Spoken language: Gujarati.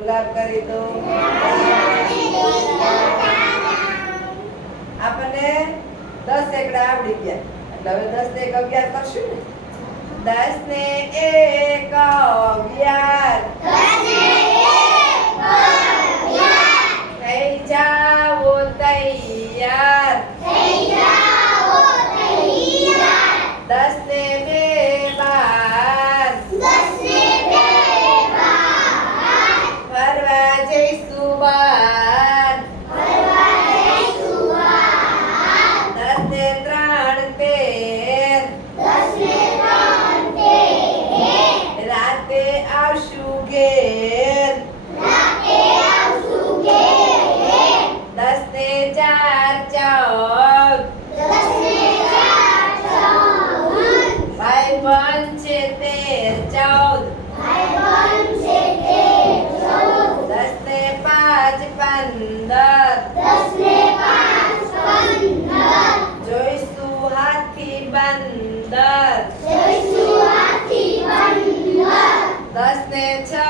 ગુલાબ કરી દો આપણને દસ એકડા આવડી ગયા. એટલે હવે દસ ને એક અગિયાર કરશું ને. દસ ને એક અગિયાર. ચાર ચૌદ ભાઈ બન છે તેર ચૌદ દસ ને પાંચ પંદર જોઈશું હાથી બંદર દસ ને છ